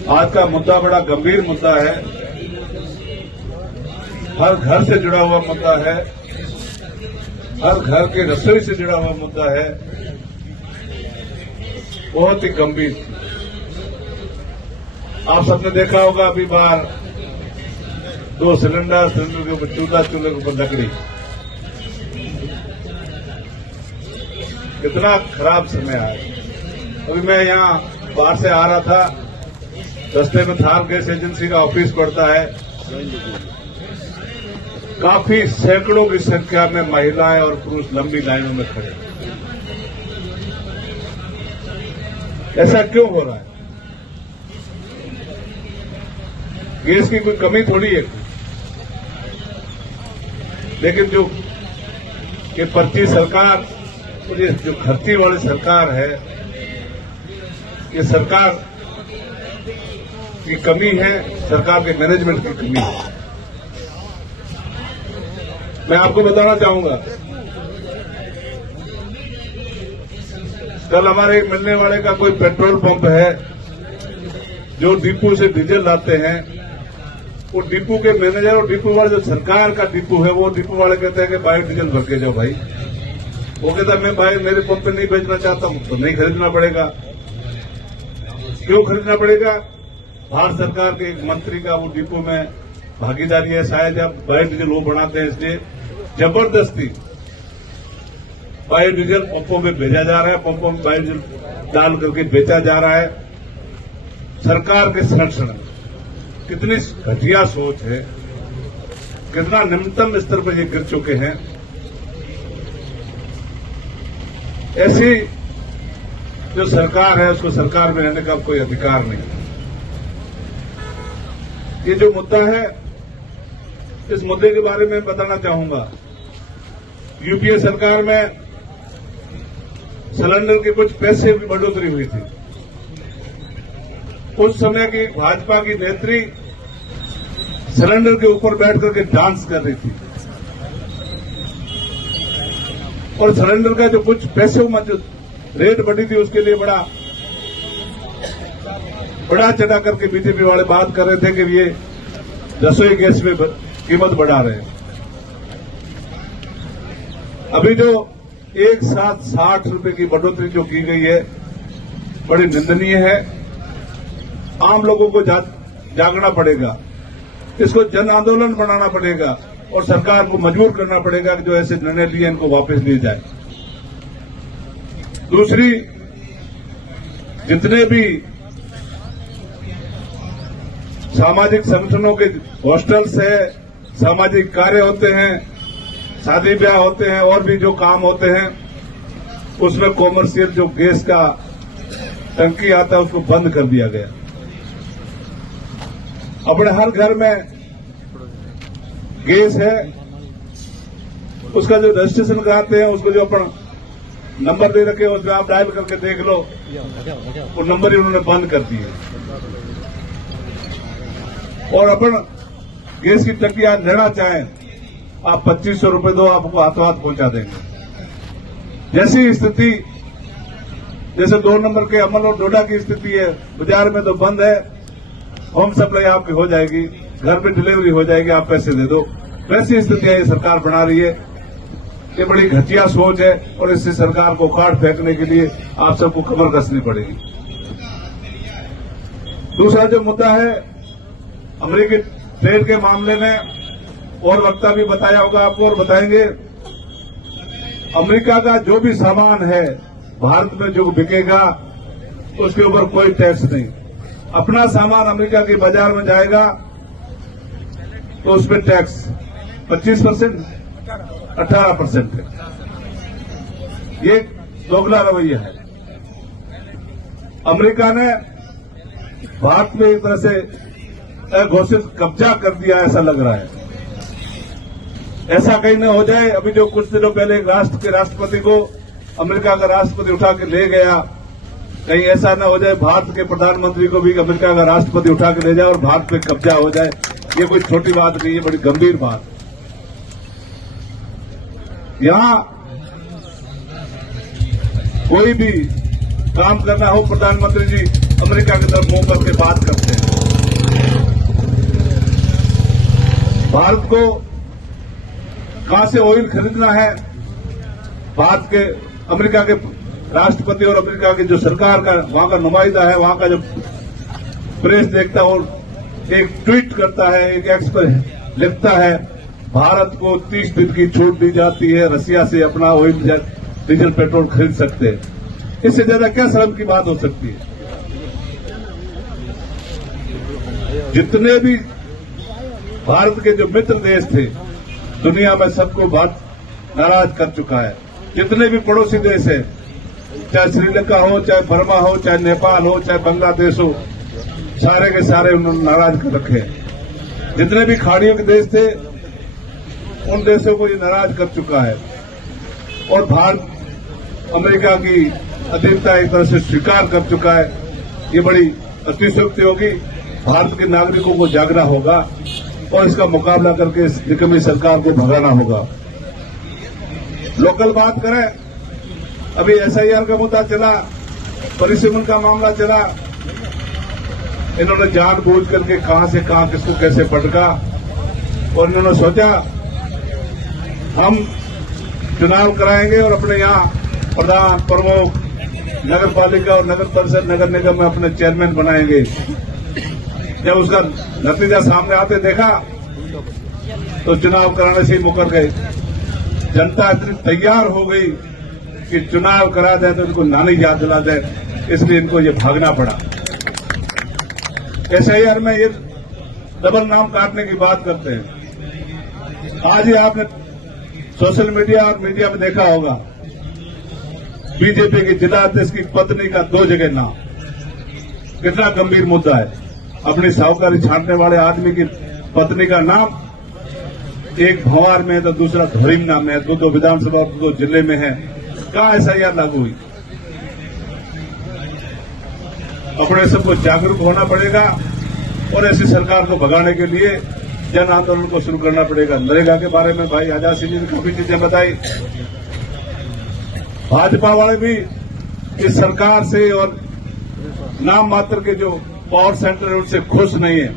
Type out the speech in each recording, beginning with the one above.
आज का मुद्दा बड़ा गंभीर मुद्दा है, हर घर से जुड़ा हुआ मुद्दा है, हर घर के रसोई से जुड़ा हुआ मुद्दा है, बहुत ही गंभीर। आप सबने देखा होगा अभी बाहर 2 सिलेंडर के ऊपर चूल्हे के ऊपर लकड़ी, कितना खराब समय आया। अभी मैं यहाँ बाहर से आ रहा था, रास्ते में थार गैस एजेंसी का ऑफिस पड़ता है, काफी सैकड़ों की संख्या में महिलाएं और पुरुष लंबी लाइनों में खड़े। ऐसा क्यों हो रहा है? गैस की कोई कमी थोड़ी है, लेकिन जो ये पर्ची सरकार और ये जो भर्ती वाली सरकार है, ये सरकार की कमी है, सरकार के मैनेजमेंट की कमी है। मैं आपको बताना चाहूंगा, कल हमारे मिलने वाले का कोई पेट्रोल पंप है जो डिपो से डीजल लाते हैं, वो डिपो के मैनेजर और डिपो वाले जो सरकार का डिपो है, वो डिपो वाले कहते हैं कि बायो डीजल भर के जाओ भाई। वो कहता है मैं भाई मेरे पंप पे नहीं बेचना चाहता हूं, तो नहीं खरीदना पड़ेगा। क्यों खरीदना पड़ेगा? भारत सरकार के एक मंत्री का वो डिपो में भागीदारी है, शायद अब बायो डीजल वो बनाते हैं, इसलिए जबरदस्ती बायो डीजल पंपों में भेजा जा रहा है, पंपों में बायो डीजल डाल करके बेचा जा रहा है। सरकार के संरक्षण में कितनी घटिया सोच है, कितना निम्नतम स्तर पर ये गिर चुके हैं। ऐसी जो सरकार है उसको सरकार में रहने का कोई अधिकार नहीं। ये जो मुद्दा है, इस मुद्दे के बारे में बताना चाहूंगा। यूपीए सरकार में सिलेंडर के कुछ पैसे की बढ़ोतरी हुई थी। उस समय की भाजपा की नेत्री सिलेंडर के ऊपर बैठ करके डांस कर रही थी, और सिलेंडर का जो कुछ पैसे में जो रेट बढ़ी थी उसके लिए बड़ा चढ़ा करके बीजेपी वाले बात कर रहे थे कि ये रसोई गैस में कीमत बढ़ा रहे हैं। अभी जो एक साथ 60 रुपए की बढ़ोतरी जो की गई है, बड़ी निंदनीय है। आम लोगों को जागना पड़ेगा, इसको जन आंदोलन बनाना पड़ेगा और सरकार को मजबूर करना पड़ेगा कि जो ऐसे निर्णय लिए इनको वापस लिए जाए। दूसरी, जितने भी सामाजिक संगठनों के हॉस्टल्स है, सामाजिक कार्य होते हैं, शादी ब्याह होते हैं और भी जो काम होते हैं, उसमें कॉमर्शियल जो गैस का टंकी आता है उसको बंद कर दिया गया। अपने हर घर में गैस है, उसका जो रजिस्ट्रेशन कराते हैं, उसको जो अपन नंबर दे रखे हैं उसमें आप डायल करके देख लो, वो नंबर ही उन्होंने बंद कर दिए। और अपन गैस की टंकी आज लेना चाहें, आप 2500 रुपए दो, आपको हाथों हाथ पहुंचा देंगे। जैसी स्थिति, जैसे 2 नंबर के अमल और डोडा की स्थिति है, बाजार में तो बंद है, होम सप्लाई आपकी हो जाएगी, घर पे डिलीवरी हो जाएगी, आप पैसे दे दो। वैसी स्थितियां ये सरकार बना रही है। ये बड़ी घटिया सोच है और इससे सरकार को उखाड़ फेंकने के लिए आप सबको कमर कसनी पड़ेगी। दूसरा जो मुद्दा है, अमेरिकी ट्रेड के मामले में, और वक्ता भी बताया होगा आपको और बताएंगे, अमेरिका का जो भी सामान है भारत में जो बिकेगा उसके ऊपर कोई टैक्स नहीं। अपना सामान अमेरिका के बाजार में जाएगा तो उसमें टैक्स 25%, 18% है। ये दोगला रवैया है। अमेरिका ने भारत में एक तरह से अघोषित कब्जा कर दिया, ऐसा लग रहा है। ऐसा कहीं न हो जाए, अभी जो कुछ दिनों पहले एक राष्ट्र के राष्ट्रपति को अमेरिका का राष्ट्रपति उठा के ले गया, कहीं ऐसा न हो जाए भारत के प्रधानमंत्री को भी अमेरिका का राष्ट्रपति उठा के ले जाए और भारत पे कब्जा हो जाए। ये कोई छोटी बात नहीं है, बड़ी गंभीर बात। यहां कोई भी काम करना हो, प्रधानमंत्री जी अमेरिका की तरफ मुंह करके बात करते हैं। हमको कहां से ऑयल खरीदना है, भारत के अमेरिका के राष्ट्रपति और अमेरिका की जो सरकार का वहां का नुमाइंदा है, वहां का जो प्रेस देखता है और एक ट्वीट करता है, एक एक्स पर लिखता है, भारत को 30 दिन की छूट दी जाती है, रसिया से अपना ऑयल डीजल पेट्रोल खरीद सकते हैं। इससे ज्यादा क्या शर्म की बात हो सकती है। जितने भी भारत के जो मित्र देश थे दुनिया में सबको बहुत नाराज कर चुका है। जितने भी पड़ोसी देश है, चाहे श्रीलंका हो, चाहे बर्मा हो, चाहे नेपाल हो, चाहे बांग्लादेश हो, सारे के सारे उन्होंने नाराज कर रखे हैं। जितने भी खाड़ियों के देश थे उन देशों को ये नाराज कर चुका है और भारत अमेरिका की अधीनता एक तरह से स्वीकार कर चुका है। ये बड़ी अतिशयोक्ति होगी। भारत के नागरिकों को जागना होगा और इसका मुकाबला करके इस निकम्मी सरकार को भगाना होगा। लोकल बात करें, अभी एसआईआर का मुद्दा चला, परिसीमन का मामला चला, इन्होंने जानबूझ करके कहां से कहां किसको कैसे पटका और इन्होंने सोचा हम चुनाव कराएंगे और अपने यहां प्रधान, प्रमुख, नगर पालिका और नगर परिषद, नगर निगम में अपने चेयरमैन बनाएंगे। जब उसका नतीजा सामने आते देखा तो चुनाव कराने से ही मुकर गए। जनता इतनी तैयार हो गई कि चुनाव करा दें तो उनको नानी याद दिला दें, इसलिए इनको ये भागना पड़ा। एसआईआर में ये डबल नाम काटने की बात करते हैं। आज ही आपने सोशल मीडिया और मीडिया में देखा होगा, बीजेपी के जिला अध्यक्ष की पत्नी का 2 जगह नाम। कितना गंभीर मुद्दा है। अपनी साहूकारी छांटने वाले आदमी की पत्नी का नाम एक भंवार में है तो दूसरा धोरीम नाम है, दो विधानसभा और 2 जिले में है। कहां एसआईआर लागू हुई? अपने सबको जागरूक होना पड़ेगा और ऐसी सरकार को भगाने के लिए जन आंदोलन को शुरू करना पड़ेगा। नरेगा के बारे में भाई आजाद सिंह जी ने काफी चीजें बताई। भाजपा वाले भी इस सरकार से और नाम मात्र के जो पावर सेंटर है उनसे खुश नहीं है।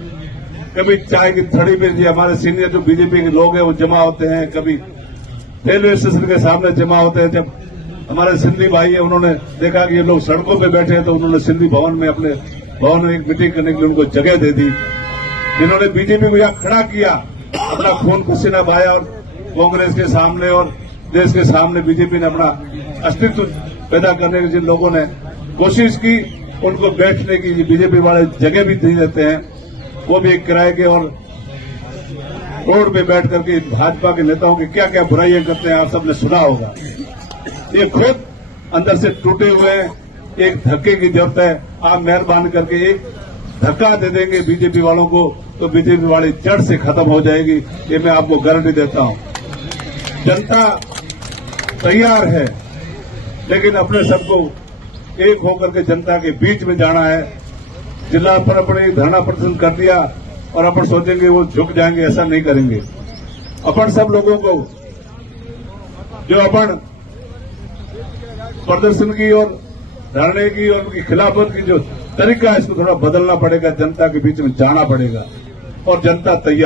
कभी चाय की थड़ी पे जी हमारे सीनियर जो बीजेपी के लोग हैं वो जमा होते हैं, कभी रेलवे स्टेशन के सामने जमा होते हैं। जब हमारे सिंधी भाई है उन्होंने देखा कि ये लोग सड़कों पे बैठे हैं तो उन्होंने सिंधी भवन में अपने भवन में एक मीटिंग करने के लिए उनको जगह दे दी। जिन्होंने बीजेपी को यहां खड़ा किया, अपना खून पसीना बहाया और कांग्रेस के सामने और देश के सामने बीजेपी ने अपना अस्तित्व पैदा करने की जिन लोगों ने कोशिश की उनको बैठने की बीजेपी वाले जगह भी दे देते हैं, वो भी एक किराए के और रोड पे बैठ करके भाजपा के नेताओं की क्या क्या बुराइयां करते हैं आप सबने सुना होगा। ये खुद अंदर से टूटे हुए हैं, एक धक्के की जरूरत है। आप मेहरबानी करके एक धक्का दे देंगे बीजेपी वालों को तो बीजेपी वाली जड़ से खत्म हो जाएगी, ये मैं आपको गारंटी देता हूं। जनता तैयार है लेकिन अपने सबको एक होकर के जनता के बीच में जाना है। जिला पर अपने धरना प्रदर्शन कर दिया और अपन सोचेंगे वो झुक जाएंगे, ऐसा नहीं करेंगे। अपन सब लोगों को जो अपन प्रदर्शन की और धरने की और उनकी खिलाफत की जो तरीका है इसको थोड़ा बदलना पड़ेगा, जनता के बीच में जाना पड़ेगा और जनता तैयार